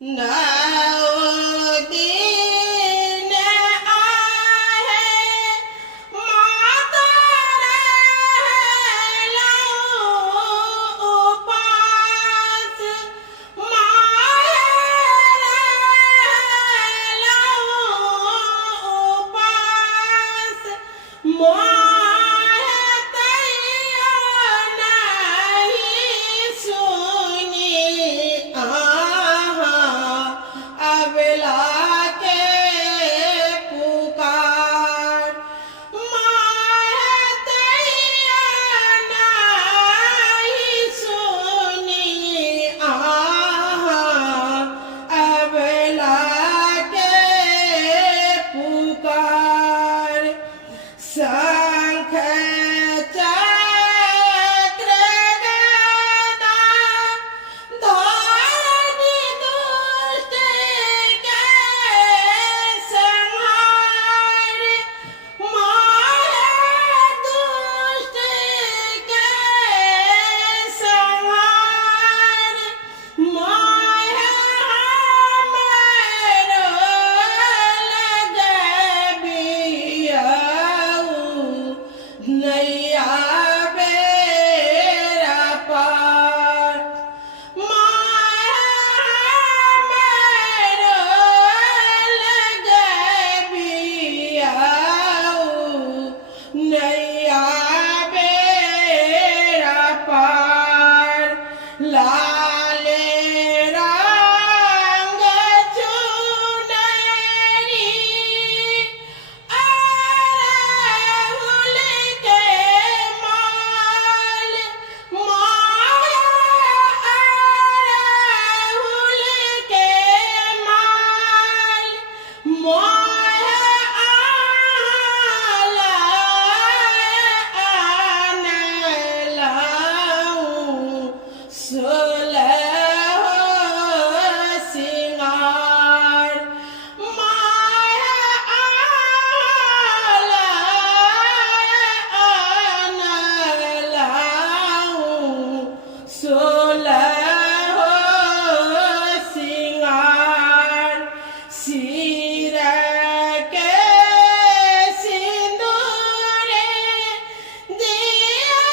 नौ दिन आहे माता रहलहुँ उपास माहे रहलहुँ उपास मोहे तैयो नहीं सुनी अबला के पुकार माहे तैयो नहीं सुनी अबला के पुकार शंख चक्र गदा ध्वनि दुष्ट के संहार माहे दुष्ट के संहार माहे हमरो लगबियौ नैया बेरा पार माहे लगबियौ नैया बेरा पार लाले रंग चुनरी अड़हुल के माल माहे अड़हुल के माल मोहे आनलहुँ सोलह सिंगार माहे आनलहुँ सोलह सिंगार सिर के सिंदूरे दियौ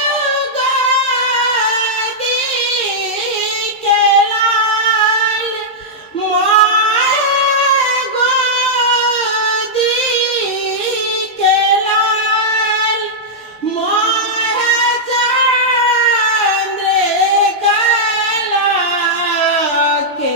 गोदी के लाल माहे गोदी के लाल माहे चंद्रकला के